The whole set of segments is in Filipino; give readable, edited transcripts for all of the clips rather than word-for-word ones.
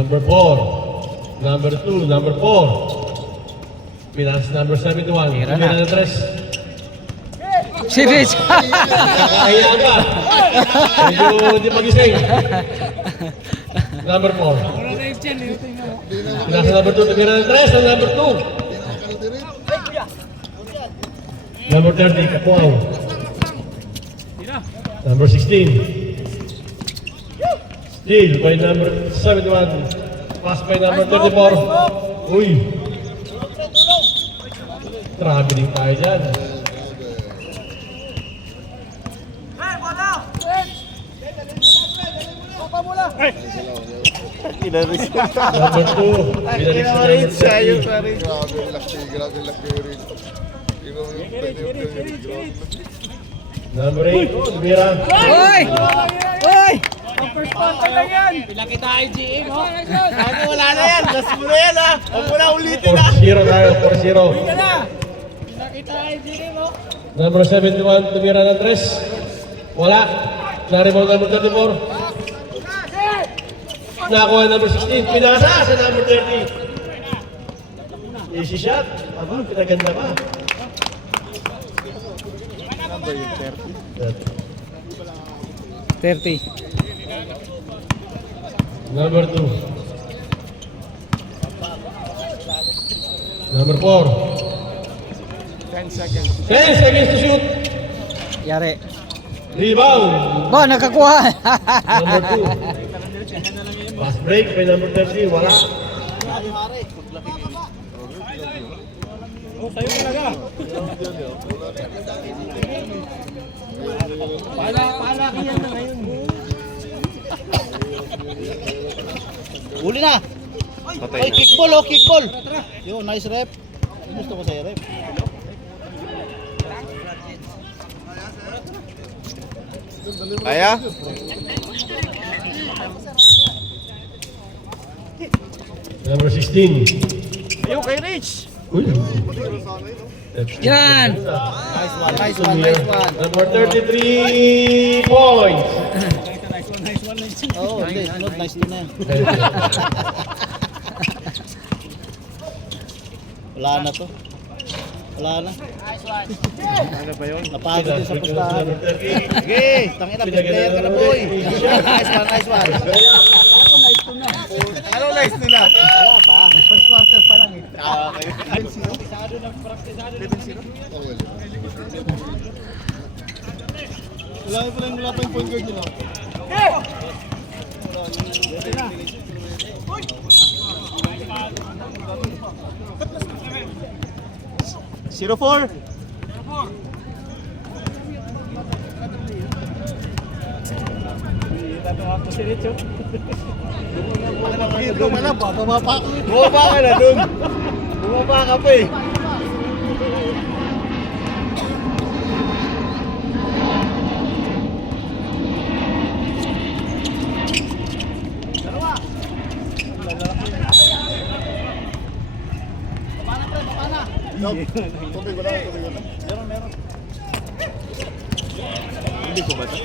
Number 4. Number 2. Number 4. Pinas number 71. Tira Tumira na. ng 3. Si Rich. Kaya ka. Medyo hindi magising. Number 4. Pinas number 2. Tumira ng 3. Ang number 2. Number 30. Kapuaw. Number 16. Steal by number 71. Pass by number 34. Uy. Traveling tayo dyan. Number 2. Pinarik sa number 30. Number 8. Tumira. Oy! Oy! Pila kita IGA mo. Ano wala na yan. Last mo na yan ha. Huwag mo na ulitin ha. 4-0 tayo. 4-0. Pila kita IGA mo. Number 71. Tumira ng 3. Wala. Na-rebound number 34. Nakuha number 16. Pinasa sa number 30. Easy shot. Aba, pinaganda pa. Number yung 30. 30. Number 2. Number 4. 10 seconds. 10 seconds to shoot. Yari. Rebound. Ba, nakakuha. Number 2. Pass break by number 30. Wala. Oh, sa'yo talaga. Palakihan na ngayon. Huli na! Oy, kickball oh, kickball! Yo, nice rep. Gusto ko sa'yo rep. Kaya? Number 16. Ayaw kay Rich. Uy. Yan. Nice one, nice one, nice one. Number 33 points. Oh, hindi, sunod, nice to na yan. Wala na to. Wala na. Ano ba yun? Napagod din sa pustahan. Okay, tangina, big player ka na boy. Nice one, nice one. Ano nice nila? Wala pa. First quarter pa lang eh. Wala pa yung point guard nila. Zero four. Bumaba ka na dun. Bumaba ka pa eh. Tubig wala. Meron. Hindi ko ba ito?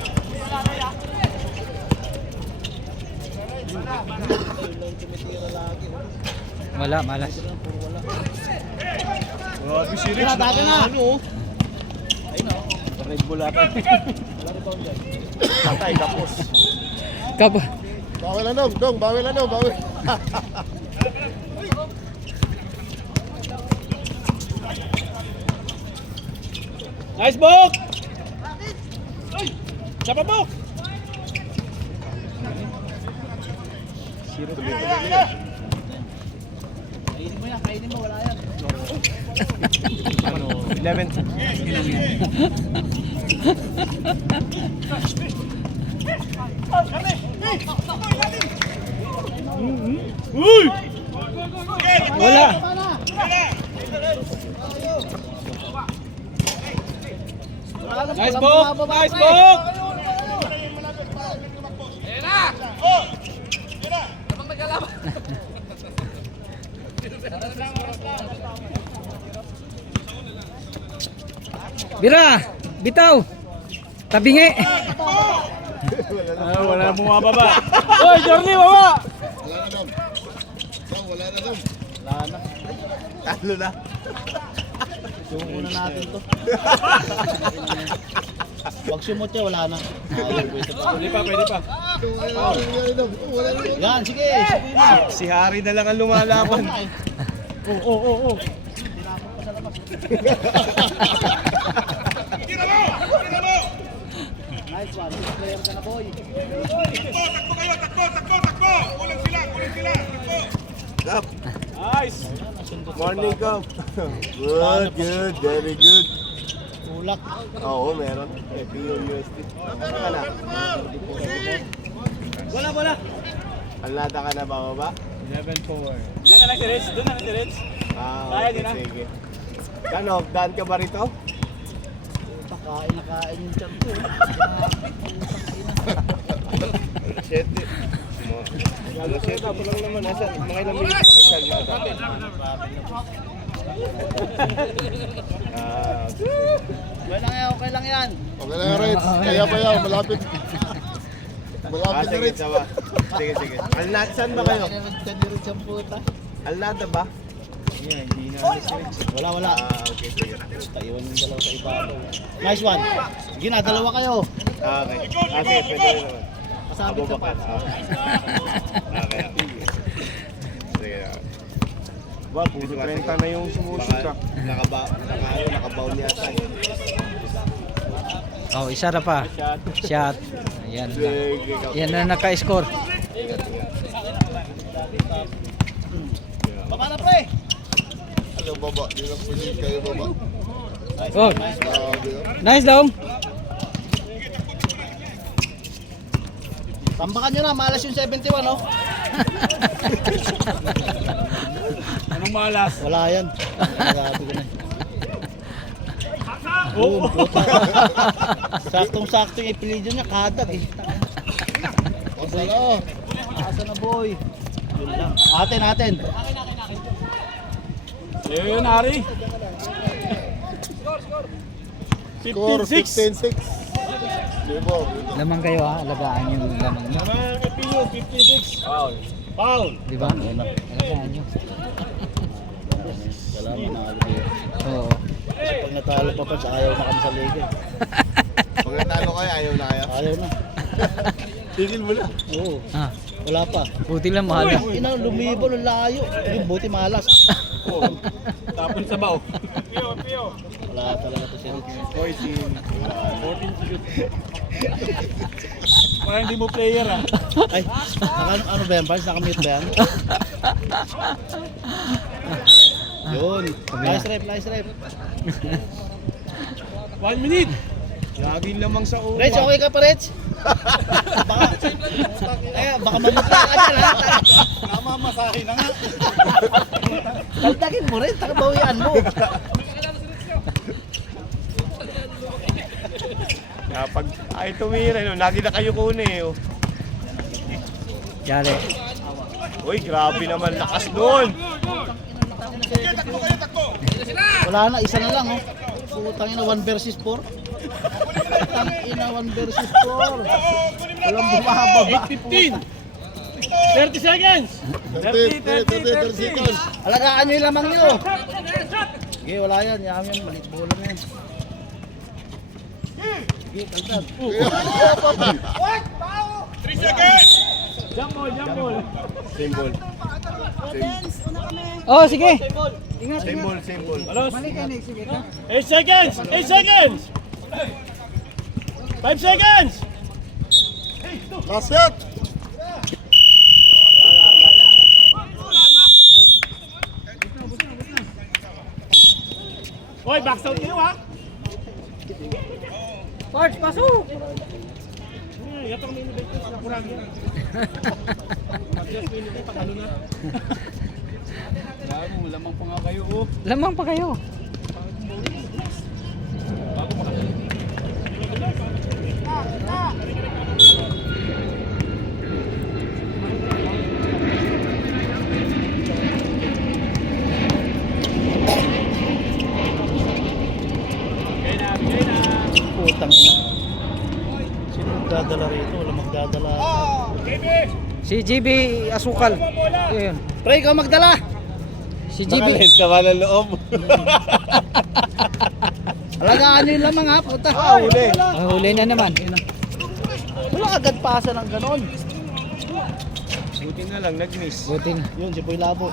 Wala, malas. Grabe si Rich. Dati na. Ano? Ayun o. Red Bull ata. Patay, kapos. Kap. Bawal ano, dong. Bawal ano, bawal. Nice book! Sapa book! Kainin mo, wala yan. Ano, 11. Uy! Wala. Nice book! Nice book! Bira, bitaw. Tabingi. Wala bumababa. Hoy, Jordi, baba! Wala na. Talo na. Sumukunan natin to. Pag sumot siya, wala na. Pwede pa. Yan, sige. Sige na. Si Harry na lang ang lumalaban. Oo. Nice one. Good player ka na, boy. Cup. Nice. Morning, Cup. Good. Very good. Tulak. Oo, meron. PUSD. Ano ka na? Bola. Alnada ka na ba ba? 11-4. Diyan na lang si Rich. Doon na lang si Rich. Kaya Okay, niyo na? sige. Kano, daan ka ba rito? Kain na kain yung tiyan ko. Shit. Ano shit? Ako lang naman. Nasa, mga ilang minutes pa kay Salmada. Okay lang yan. Okay lang, Reds. Kaya pa yan, malapit. Malapit na, Sige, Reds. sawa. Sige. Alnada, saan ba kayo? Nagkadirit siyang puta. Alnada ba? Wala. Okay, sige. Taiwan yung dalawa sa ibabaw. Nice one. Sige na, dalawa kayo. Okay. Sige, pwede rin naman. Kasabit ka pa. Okay. Sige. Ba, puro 30 na yung sumusok ka. Nakabaw niya yata. Oh, isa na pa. Shot. Ayan. Sige. Yan na naka-score. Baba na, pre. Ano, baba? Di lang pwede kayo baba. Oh, Grabe, oh. nice dong. Tambakan nyo na, malas yung 71, oh. Anong malas? Wala yan. Sabi ko na. Oo. Saktong-sakto yung ipilido niya, kadag eh. Masala. Asa na, boy. Yun lang. Atin. Ayun, Harry. Score 15-6. 15-6. Libo. Lamang kayo ha. Alagaan yung lamang nyo. Naman kay Pio, 56. Foul. Di ba? Alagaan nyo. Salamat na alibay. Oo. Pag natalo pa pa, ayaw na kami sa liga. Pag natalo kayo, ayaw na kaya. Ayaw na. Tigil mo na. Oo. Ah, Wala pa. buti lang mahal. Ina, lumibo ng layo. Yung buti malas. Tapon sa bao. Wala talaga to siya. 14 shoot. Parang hindi mo player ah. Ay, ano ba yan, Pars? Nakamute ba yan? Yun. Nice rep. 1 minute. Laging lamang sa ulo. Reds, okay ka pa, Reds? Baka mamutla ka dyan, ha? Namamasahe na nga. Dagdagin mo rin, takabawian mo. Pag ay tumira, no, lagi na kayo kunin. Oh. Yari. Uy, grabe naman. Lakas doon. Wala na, isa na lang, oh. Putang ina, 1 versus 4. Putang ina, 1 versus 4. Walang bumababa. 15. 30 seconds. 30 seconds. Alagaan nyo yung lamang nyo. Sige, wala yan. Yaman, malit bola na yan. Sige, kaltad. Jump ball. Symbol. Oh, sige. Symbol. Alos. 8 seconds. 5 seconds. Last shot. Hoy, box out kayo ha. Parts, pasok. Yatang minute na kurang yan. Just minute pa talo na. Gago, lamang pa nga kayo oh. Lamang pa kayo. Putang ina. Sino magdadala rito? Wala magdadala. Si GB Asukal. Yun. Pre, ikaw magdala. Si GB. Nakalis ka ba ng loob? Alagaan nyo yung lamang ha, puta. Huli. Huli na naman. Wala agad pasa ng ganon. Buti na lang, nag-miss. Buti na. Yun, si Boy Labo.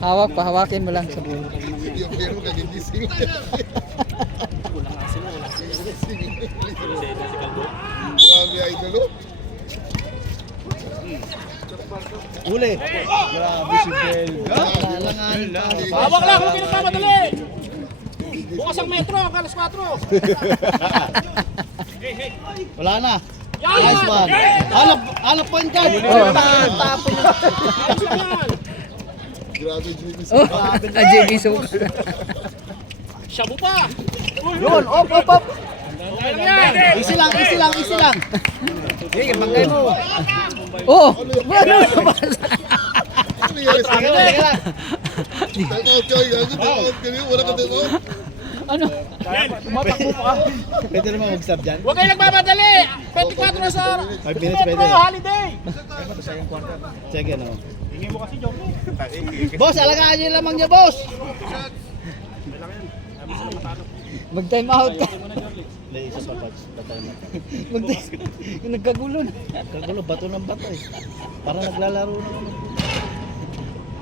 Hawak, pahawakin mo lang sa bulo. Yung pero kagigising. Grabe idol oh. Uli. Grabe si Belga. Alanganin pa. Hawak lang, huwag pinagmamadali. Bukas ang metro, alas 4. Wala na. Nice one. Alap point guard. Oh. Tapon yung Grabe Jimmy. Oh, JB so. Shabu pa. yun. Op. Okay lang yan. Easy lang. Sige, manggay mo. Oh! Ano nangyari sa Teka lang. Take out ka, gago. Take out ka niyo. Wala ka take out. Ano? Tumatakbo pa. Pwede naman mag-stop dyan. Huwag kayo nagmamadali. 24 na sa 5 minutes metro, pwede. holiday. Sige, no. Boss, alagaan nyo yung lamang niya, boss. Mag-time out ka. May isa pa, Pads. Patay mo. Nagkagulo na. Kagulo, bato ng bato eh. Parang naglalaro na.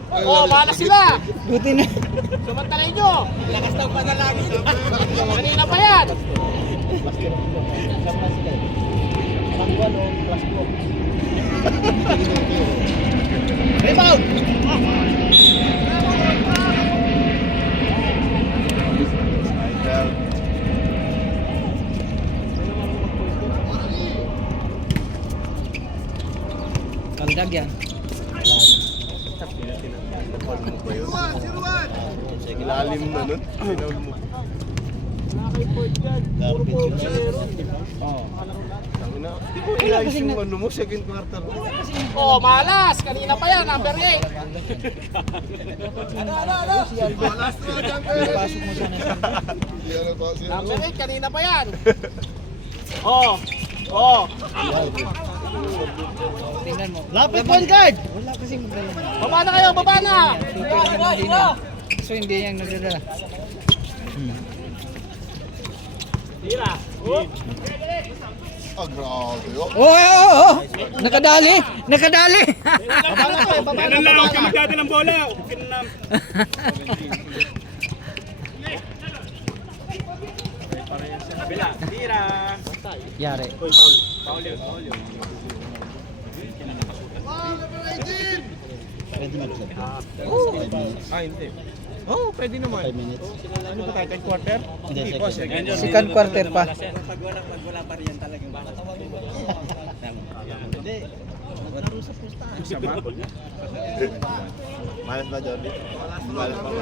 Oh, malas sila. Buti na. Sumantalay nyo. Lakas ng panalangin. Kanina pa yan. Saan pa sila? Pangwan o Rasco. Rebound! Kaldag yan. Lalim na nun. Garbage yun. Di ko inayos yung ano mo, second quarter. Oh, malas. Kanina pa yan, number 8. Pasok mo sana sa Hindi ano pa siya. Number 8, kanina pa yan. Oh. tingnan mo. Lapit point guard! Wala kasi magdala. Baba na kayo, baba na. So hindi yung nagdadala. Tira. Ah, grabe oh. Oh! Nakadali! Baba na. magdadala ng bola. Okay na. Tira. Yari. Pwede mag-stop. Hindi. Oh, pwede naman. 5 minutes. Ano ba tayo, third quarter? Hindi, second. Second quarter pa. Hindi. Malas ba, Jordi? Malas pa ba?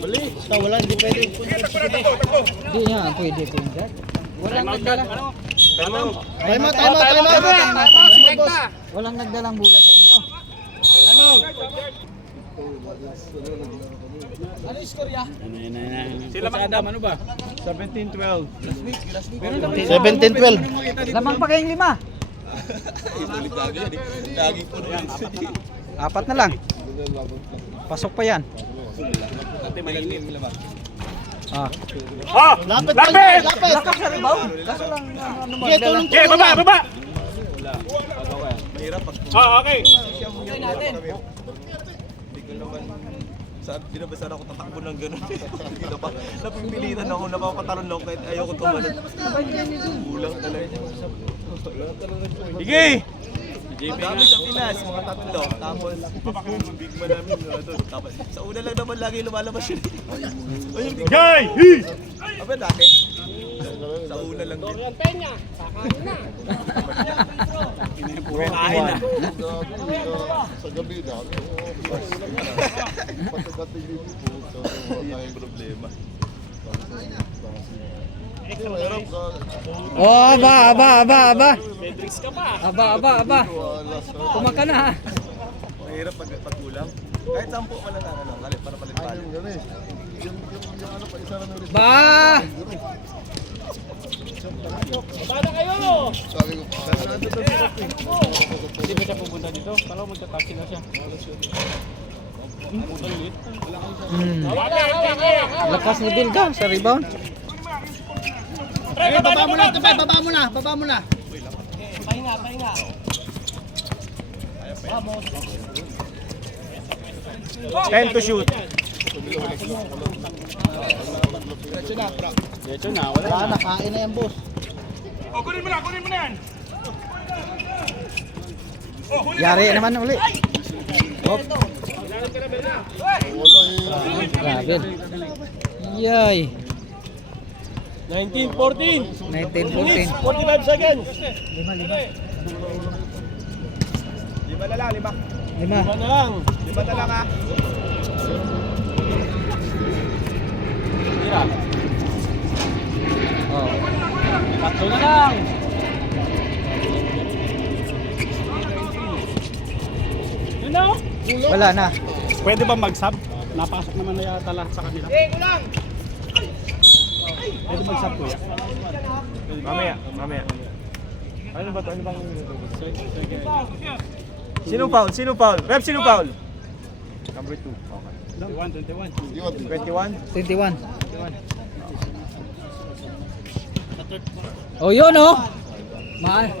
Basta wala, hindi pwede. Hindi nga, pwede po yung dad. Walang nagdala. Time out. Sinekta. Walang nagdalang bola sa inyo. Sila Adam, ano ba? 17-12. 17-12. Lamang pa kayong 5. Apat na lang. Pasok pa yan. Ah. Lapit! Lapit! Lakas sa rebound. Kaso lang ano mo. Okay, tulong. Okay, baba! Okay. Binabasan ako tatakbo ng gano'n. Napipilitan ako, napapatalon lang kahit ayoko tumalon. Kulang talaga. Sige! Madami sa Pinas, mga tatlo. Tapos, yung big man namin, doon. Tapos, sa una lang naman lagi lumalabas yun. O yung big Gay! Aba, dati? Sa una lang din. Dorian Peña, kakain na. Kain na. Sa gabi na. Pati-pati dito po. Wala tayong problema. Mahirap ka. Oh, aba. Matrix ka pa. Aba. Kumaka na ha. Mahirap pag kulang. Kahit 10 man lang ano, para palit-palit. Yung gano'n eh. Yung ano pa, isa lang ulit. Ba! Bala kayo! Sabi ko, nandito to si Kapi. Hindi ba siya pupunta dito? Kala ko magta-taxi na siya. Lakas ni Bilga sa rebound. Eh, baba mo na, Tupay, baba mo na, baba mo na. Pahinga, pahinga. 10 to shoot. Diretso na, wala. Wala na, kain na yan, boss. Yari naman uli. Hop. Grabe. Yay. 19-14. 19-14. 45 seconds. Lima na lang, lima. 5. Lima na lang. Lima na lang ha. Oh. 3 na lang. Yun na. Wala na. Pwede ba mag-sub? Napasok naman na yata lahat sa kanila. Pwede mag-sub kuya? Mamaya. Ano ba to? Ano bang... Sino foul? Rep, sino foul? Number 2. Okay. 21. 21. Oh, yun oh. Mahal.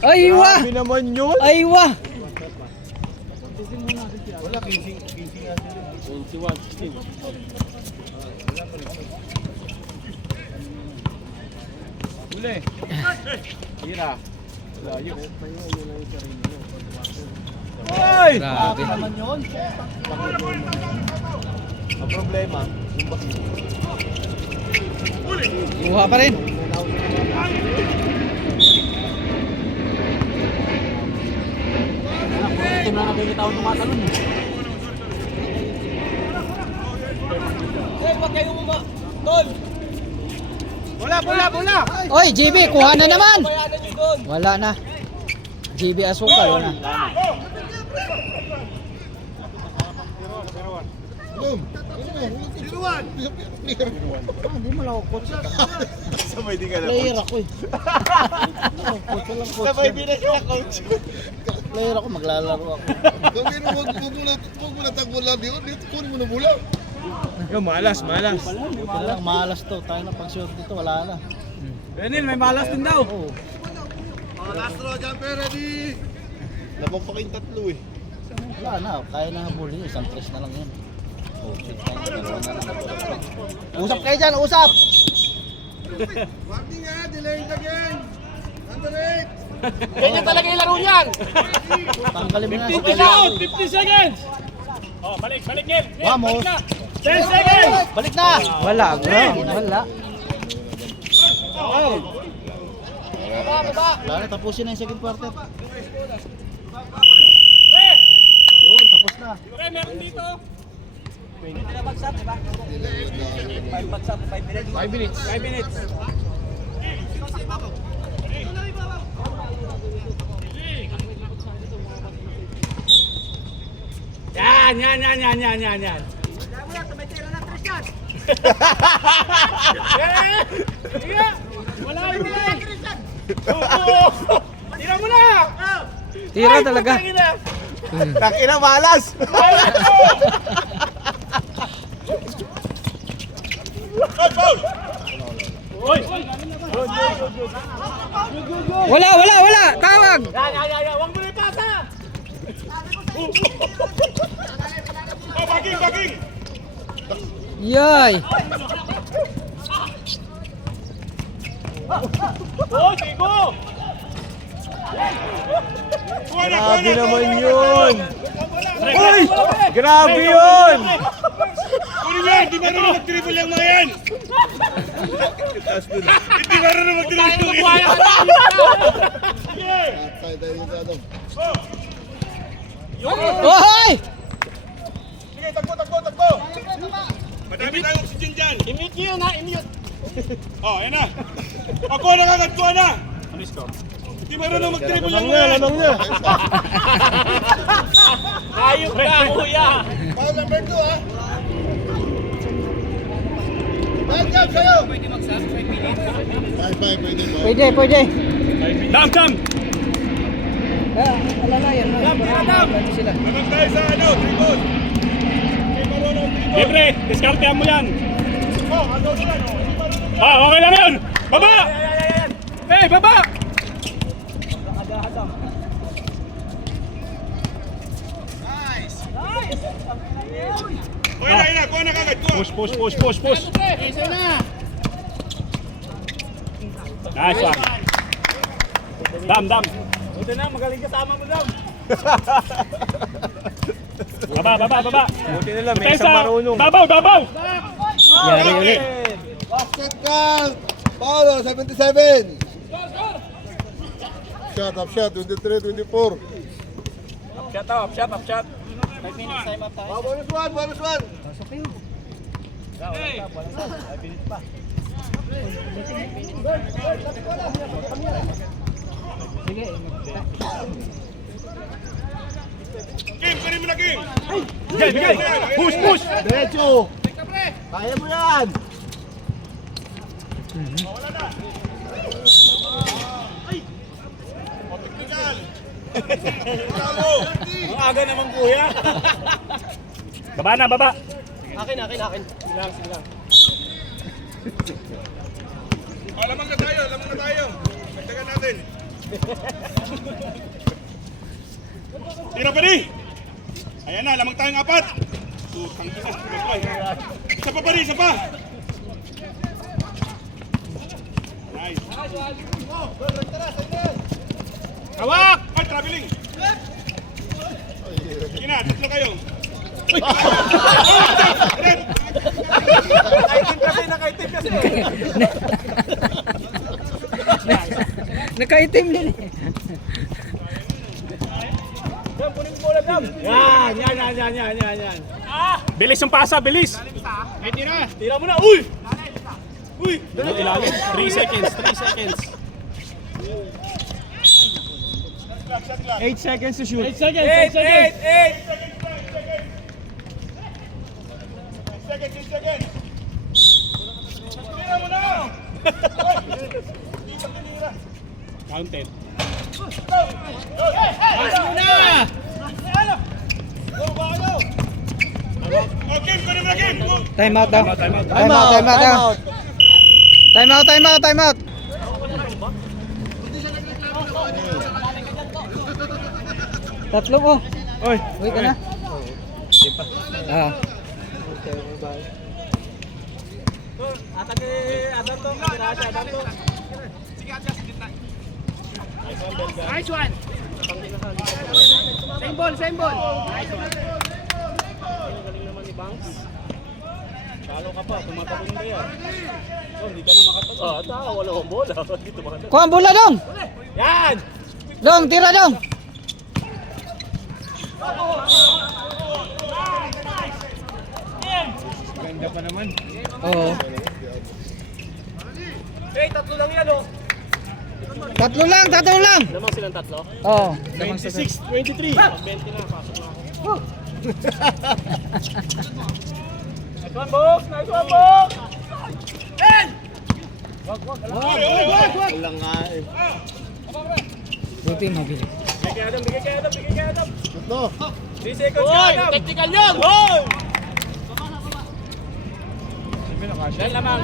Ay, wah! Grabe naman yun. Ay, wah! Wala, 15 nga sila. 21, 16. Uli. Tira. Layo. Hoy! Grabe. Naman yun. Ang problema, Kuha pa rin. Ito na nakikita ako tumatalon. Wag kayo mo. Tol! Bola! Oy, JB, kuha na naman. Wala na. JB Asukal, wala. Boom! Hindi mo lang ako coach. sabay din ka na. Player ako eh. Coach, walang coach. Sabay din na siya, coach. Player ako, maglalaro ako. Sabi mo, huwag mo na tagbulan yun. Dito, kunin mo na bulan. Yo, malas. Buti na lang, malas to. Tayo na pag-short dito, wala na. Renil, may malas din daw. Oo. Last row, jumper, ready! Labang pa kayong 3 eh. Wala na, kaya na habulin. Isang tres na lang yan. Oh, shit, tayo na, dalawa na lang. Usap kayo dyan, usap! Warning ha, delaying the game! Under 8! Ganyan talaga yung laro niyan. Tanggalin mo na. 15 out, 15 seconds. Oh, balik Gil. Vamos! 10 seconds. Balik na! Wala, bro. Wala. Wala na, tapusin na yung second quarter. Yun, tapos na. Pre, meron dito. 5 minutes. Yan. Wala yung Tira mo na. Tira talaga. Takina malas! Wala. Tawag. Ya. Huwag mo na ipasa. Baging. Yay. Oh, Tigo. Grabe naman yun! Uy! Grabe yun! Kunin yan, di marunong mag-dribble yung mga yan. Hindi marunong mag-dribble yung mga yan. Tayo yung ano. Ohoy! Sige, takbo. Madami tayong oxygen dyan. I-mute nyo yun ha, i-mute. Oh, yan na. Ako nakakatuwa na. Hindi marunong mag-dribble lang mga. Lamang na. Ayok ka, kuya. Foul number 2 ha. Bad job sa'yo. 5-5 pwede ba? Pwede. Dam, dam. Alalayan mo. Ano sila? Lamang tayo sa ano, dribble. Hindi marunong dribble. Libre, diskartehan mo yan. Okay lang yun. Baba! Hey, baba! Okay na, kuha na kagad. Push. Nice one. Dam. Buti na, magaling kasama mo daw. Baba. Buti nila, may isang marunong. Babaw! Yari ulit. Basket count. Paulo, 77. Up shot, 23-24. Up shot. Bonus one. Kim, kunin mo na Kim. Bigay. Push. Diretso. Kaya mo yan. Ang aga naman kuya. Baba. Akin. Sige lang. Lamang na tayo. Dagdagan natin. Tira pa rin. Ayan na, lamang tayong 4. Tutang ina. Isa pa. Nice. Hawak! Ay, traveling. Sige na, tatlo kayo. Nakaitim kasi. Nakaitim din eh. Yan, punin mo bola dam. Yan. Bilis yung pasa, bilis. Tira mo na. Uy! Ilalim. 3 seconds. 8 seconds to shoot. 8 seconds. 8 seconds. Tira mo na. Counted. Okay, kunin mo na Kim. Time out daw. Time out. Tatlo mo. Oy. Uy ka na. Ah. Nice one. Same ball. Nice one. Galing naman ni Banks. Talo ka pa, tumatabong na yan. Hindi ka na makatago. Wala akong bola. Kuha ang bola dong. Yan! Dong, tira dong. Ganda pa naman. Oo. Hey, tatlo lang yan oh. Tatlo lang. Lamang silang tatlo. Oo. 26, 23. 20 na, pasok na ako. Nice one, box! Hey! Wag! Walang nga eh. Buti mabilis. Bigay kay Adam. Ito. 3 seconds ka, Adam. Technical yan! Hoy! Yan lamang.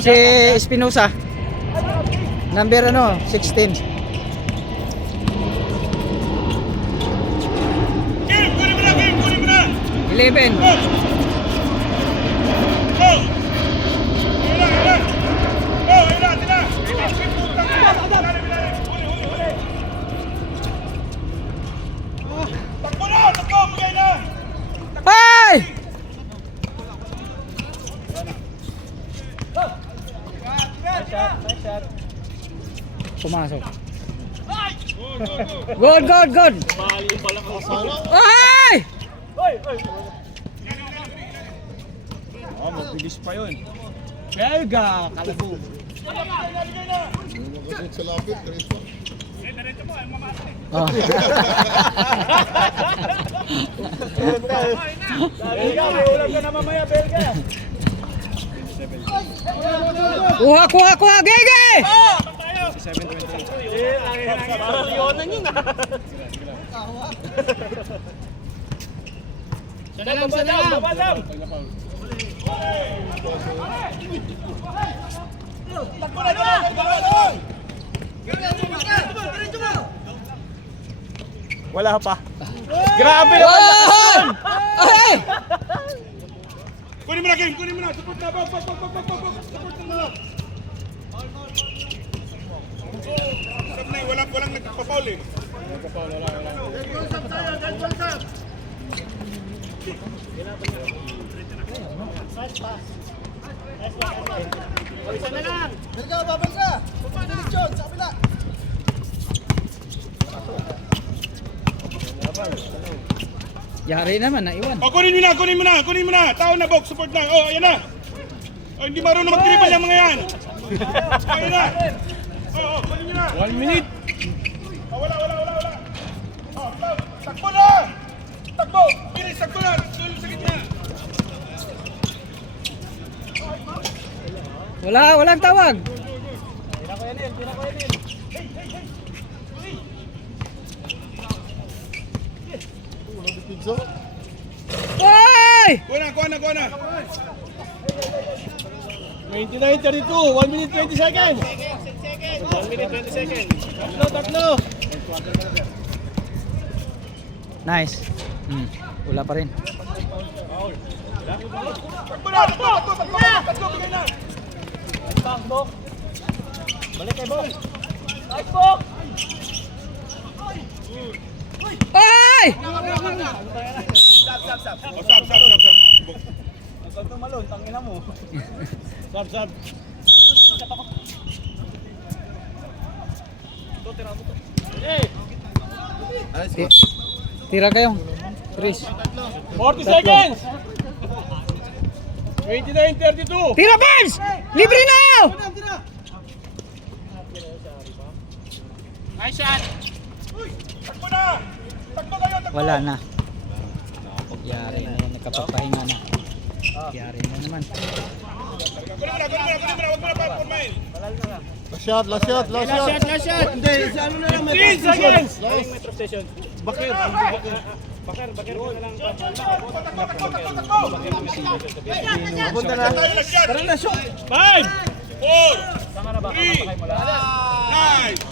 Si Espinosa. Number 16. Kim, kunin mo na. 11. Go! Tira. Takbo, bigay na. Hey! Pumasok. Good. Ay! Mabilis pa yun. Belga, kalabo. Masuk sa lapit, Crispo. Oh. Belga, may ulam ka na mamaya, Belga. Kuha, Gege! Sana lang. Wala pa. Grabe naman Oh! Ay! Kunin mo na, Kim. Kunin mo na. Support na. Bag. Support na lang. Stop na. Walang nagpapaul eh. Berga, babal ka! Direksyon, sa kabila! Yari naman, naiwan. O, kunin mo na. Tao na, box. Support na. O, ayan na. O, hindi marunong mag-dribble yung mga yan. Ayan na. O, kunin mo na. 1 minute. O, wala. O, takbo na. Takbo. Bilis, takbo na. Tulong sa gitna. Walang tawag. Pizza. Ay! Kuha na. 29:32, 1 minute 20 seconds. 1 minute 20 seconds. Tatlo. Nice. Wala pa rin. Takbo na. Takbo. Bigay na. Balik kay Bong. Ay! O, sab. Ikaw tumalon, tangina mo. Sab. Tira kayo. Chris. 40 seconds. 29:32. Tira, Barnes! Libre na! Nice shot. Takbo na. Takbo kayo. Wala na. Yari na yan. Nakapagpahinga na. Yari na naman. Kunin mo na. Huwag mo na pa-formain. Last shot. Last shot. Hindi, sa ano na lang. 3 seconds. Metro station. Bakir ka na lang. Punta na. Tara na, shoot. 5. 4. 3. Nice.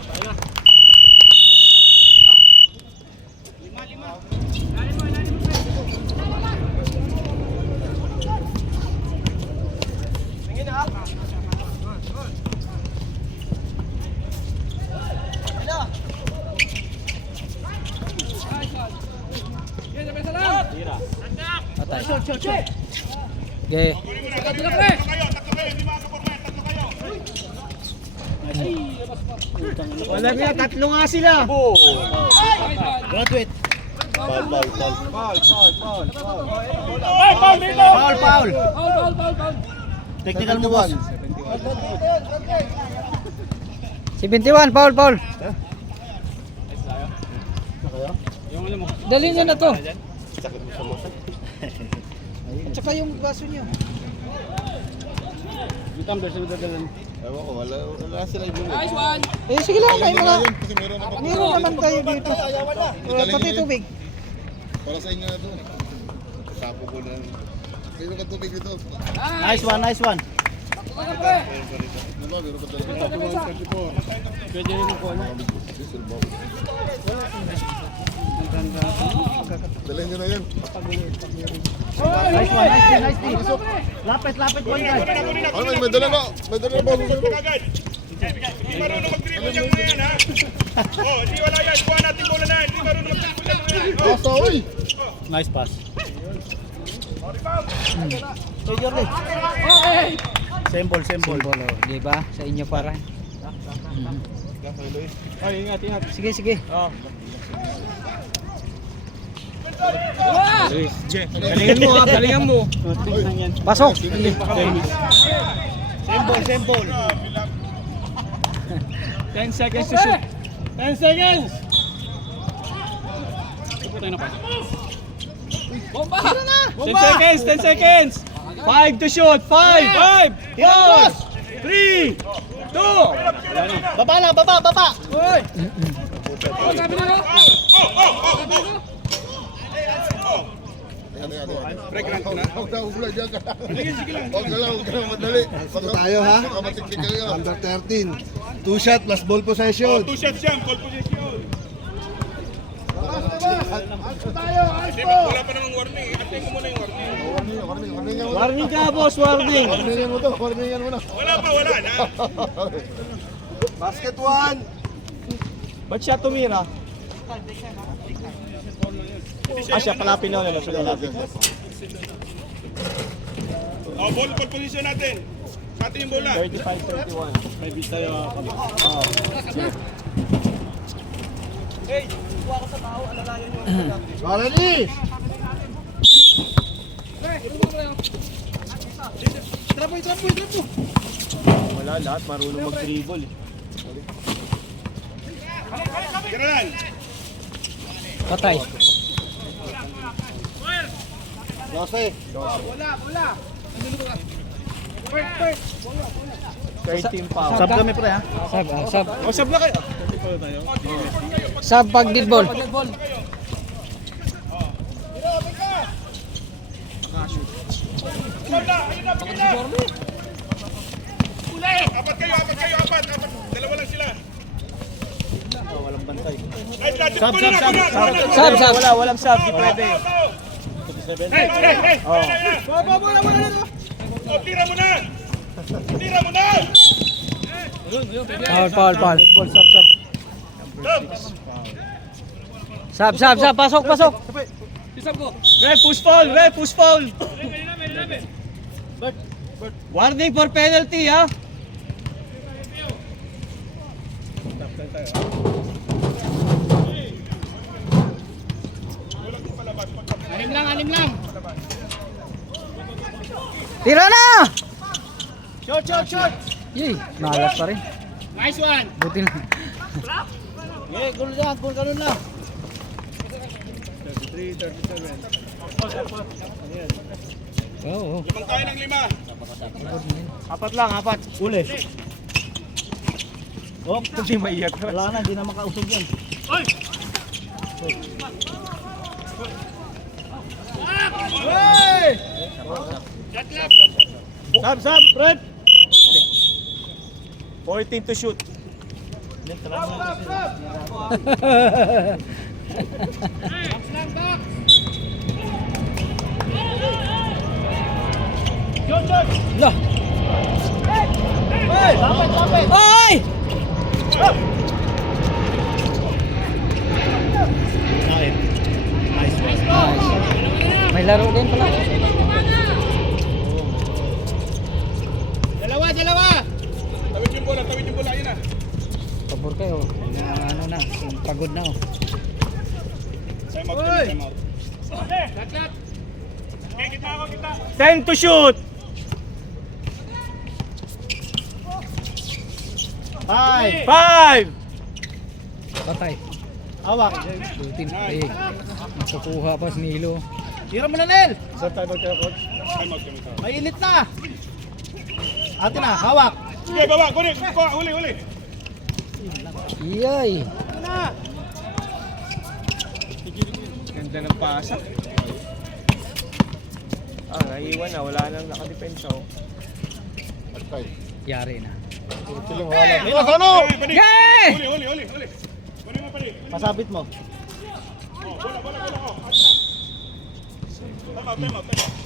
Patay. Okay. Tatlo kayo. Hindi makakapormain. Tatlo kayo. Wala nga, tatlo nga sila. Graduate. Foul. Technical moves. 71, Paul. Dali nyo na to. At saka yung baso nyo. Ewan ko, wala sila yung Eh, sige lang, may mga... Kasi meron ako. Meron naman kayo dito. Pati tubig. Para sa inyo na to. Sapo ko na. Meron ka tubig dito. Nice one. Diba, meron ka talaga. Pwede rin po. Dalhin nyo na yan. Nice one. Lapit point guys. Ano, may dala na. May dala na bago sa'yo. Agad. Hindi marunong mag-dribble yung mga yan, ha? Oh, hindi wala yan. Kuha natin bola na. Hindi marunong mag-dribble yung mga yan. Asa, oy! Nice pass. Simple. Symbol, oh. Di ba? Sa inyo para. Ay, ingat. Sige. Galingan mo. Pasok. Sembol. 10 seconds to shoot. 10 seconds! Ito tayo na pa. Bomba! 10 seconds! 10 seconds! 5 to shoot! 5! 4! 3! 2! Baba na, baba! Break lang ko na. Huwag na dyan ka. Huwag na lang madali. Ito tayo ha. Baka matiktik ka nga. Number 13. 2 shot plus ball Oh, possession. 2 shots yan, ball position. Hindi, wala pa namang warning. Atin ko muna yung warning. Warning ka, boss, warning. Warningan mo to. Warningan mo na. Wala pa, wala na. Basket 1. Ba't siya tumira? Siya pala pinaw na siya lapit. Oh, ball position natin. Sa atin yung bola. 35-31. May beat tayo. Ready? Wala, lahat marunong mag-dribble. Kiralan. Patay. 12. 13 pounds. Sab kami pre ha? Sab. O, sab na kayo. Sab pag dead ball. Apat kayo. Dalawa lang sila. Walang bantay. Ay, Sab. Walang sab, di pwede. Hey! Oh, tira mo na! Foul. Ball, sab. Stop! Sab. Pasok. Ref, push foul! Warning for penalty, ha? Anim lang! Tira na! Shot! Yay, nalas pa rin. Nice one! Buti na. Gol ganun na. Oo. Limang tayo ng 5. Apat lang. Uli. Oh, hindi maiyak. Wala na, hindi na makausog yan. Sab, Fred! 14 to shoot. Lah. Lapit! Ay! May laro din pala. Dalawa! Tawid yung bola. Yun na. Pabor kayo. Ano na, pagod na oh. Time out. Okay, kita. 10 to shoot! 5! Patay. Hawak. Butin. Nakakuha pa si Nilo. Tira mo na, Nel! Time out kami. Mainit na! Atin na, hawak! Sige, baba. Huli. Iyay. Ganda ng pasa. Naiwan na. Wala nang nakadepensa. Yari na. Yay! Huli. Kunin mo pa rin. Pasabit mo. Bola.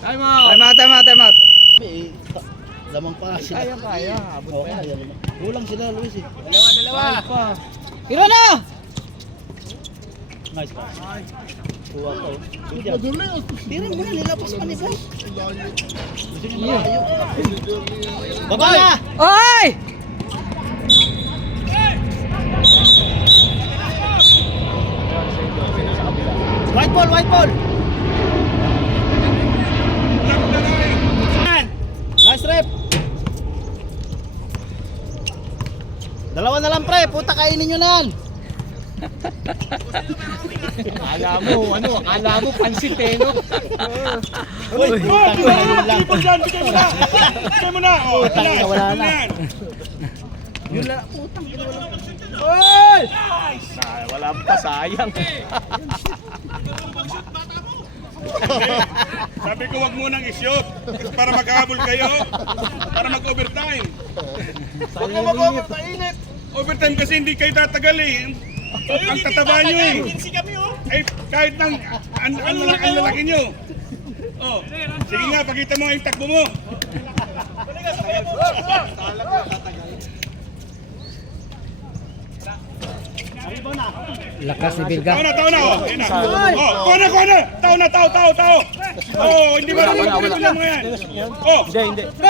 Time out! Lamang pa sila. Kaya. Oo, kaya. Kulang sila, Luis eh. Dalawa! Tira na! Nice pass. Kuha ko. Tira mo na, nilapas pa ni Boss. Gusto niyo malayo. Baba na! Ay! White ball! Nice rep! Dalawa na lang pre, puta kainin nyo na yan. Akala mo pansit eh, no? Uy, Oh, triple dyan, bigay mo na. Bigay mo na. Oh, Putang ina, wala na. yan. Yun lang, putang ina wala. Wala pa, sayang. Sabi ko wag mo nang i-shoot para magkahabol kayo. Para mag-overtime. Huwag mo mag-over, mainit. Overtime kasi hindi kayo tatagal eh. Ang tataba nyo eh. Eh, kahit nang ang lalaki nyo. Oh, sige nga, pakita mo yung takbo mo. Lakas ni Bilga. Tao na, oh. Ayun na. Oh, kuha na. Tao. Oh, hindi ba naman lang mo yan? Oh, Hindi. sige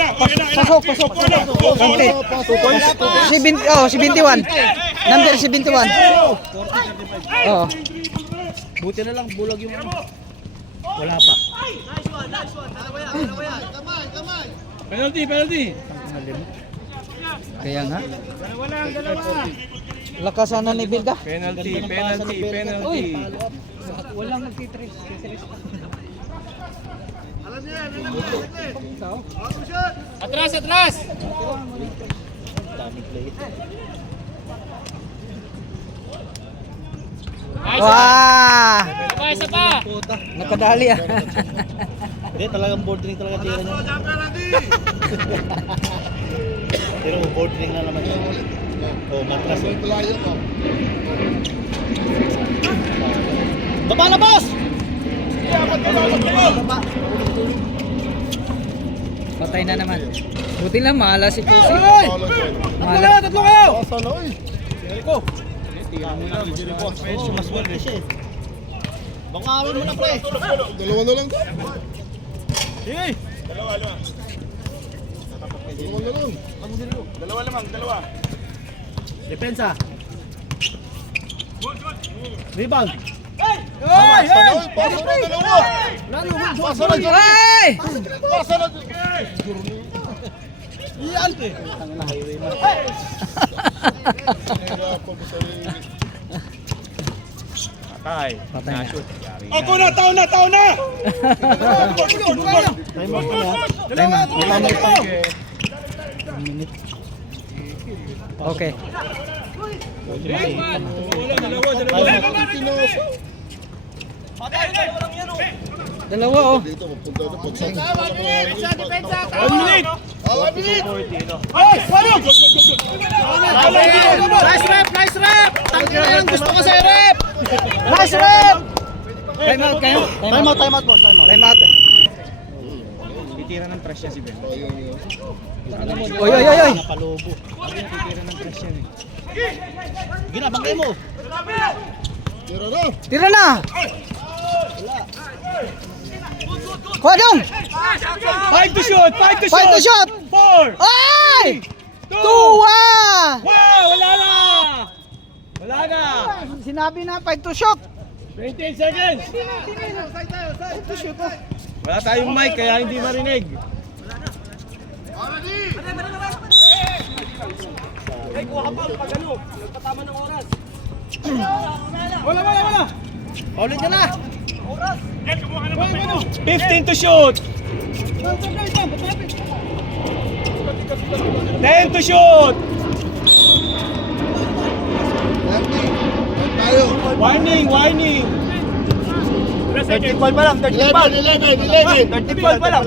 na. Pasok. Kuha na. Oh, 71. Number 71. Oo. Buti na lang bulag yung ano. Wala pa. Penalty. Kaya nga. Lakasan ni Bilga. Penalty. Uy. Walang nagtitrace. Atras! Wah! Isa pa! Nakadali ah. Hindi, talagang board ring talaga tira niya. Pero board ring na naman yun. Oh, matras eh. Palayo ko. Baba na boss! Patay na naman. Buti lang mahala si Pusi. Mahala. Tatlo kayo! Sana, oy. Mas wala siya eh. Bangawin mo na pre. Dalawa na lang to. Sige! Dalawa na lang. Dalawa lamang. Depensa. Rebound. Sana, oy. Pasa na dalawa. Pasa na dyan. Ay! Pasa na dyan. Iyan! Nahirapan ko sarili. Patay. Patay na. Oh, kuha na, tao na. Time out mo na. Time out. Time out pa. Okay. Dalawa oh. Dito, magpunta na. Pagsak. Nice rep! Tangina yan, gusto ko sa'yo rep! Nice rep! Time out kayo. Time out boss, time out. Time out. Titira ng trash yan si Ben. Oy. Napalubo. Titira ng trash yan eh. Sige na, bangkay mo. Tira na. Tira na. Kuha dong. 5 to shoot! 5 to shot. 4! Ay! 2-1! Wow! Wala na! Sinabi na 5 to shot. 28 seconds! Wala tayong mic kaya hindi marinig. Wala! Paulit ka na. 15 to shoot! 10 to shoot! 30. Tayo. Warning! 13 ball pa lang, 13 ball. 11. 13 ball pa lang.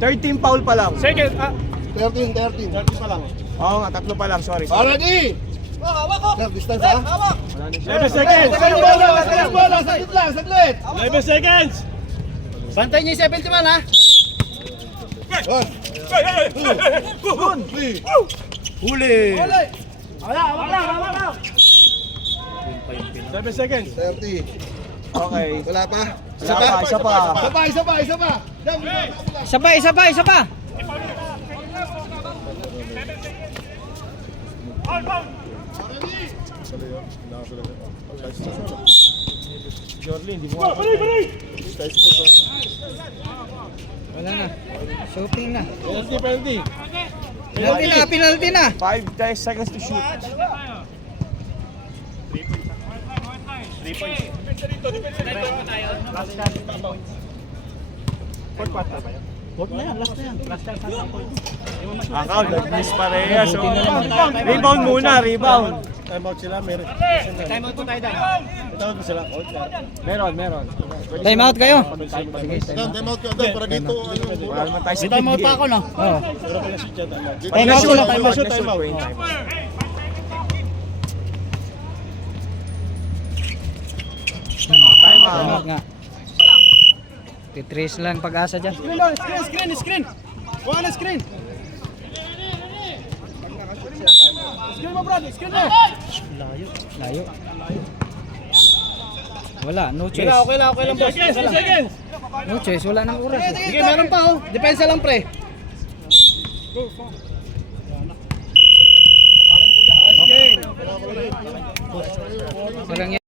13 foul pa lang. Second! 13. 30 pa lang. Oo nga, tatlo pa lang, sorry. Para di. Sir, distance ha? 11 seconds! Saglit. 11 seconds! Bantay niyo yung 71 ha. 3. Huli. 7 seconds! 30. Okay. Wala pa? Isa pa. Isa pa. pala yun. Nakasulat yun. Kahit sa solo. Jorlin, di mo ako. Kahit sa solo. Wala na. Shooting na. Penalty. Penalty na. 5 seconds to shoot. 3 points. Court na yan, last na yan. Account, miss parehas. So, rebound muna, rebound. Time out sila, meron. Time out po tayo dahil. Tawag ko sila, coach. Meron. Time out kayo. Dan, time out ka. Dan, para dito. Wala naman tayo sa Time out pa ako, no? Oh. Pero pala si Chad. Time out Shoot, lang, time out, time out. Time out nga. Titrace lang pag-asa dyan. Screen! Kuha na screen! Screen mo, Brad! Screen mo! Layo. Wala, no choice. Okay lang, boss. Seconds! No choice, wala nang oras. eh. Sige, meron pa, oh. Depensa lang, pre. Parang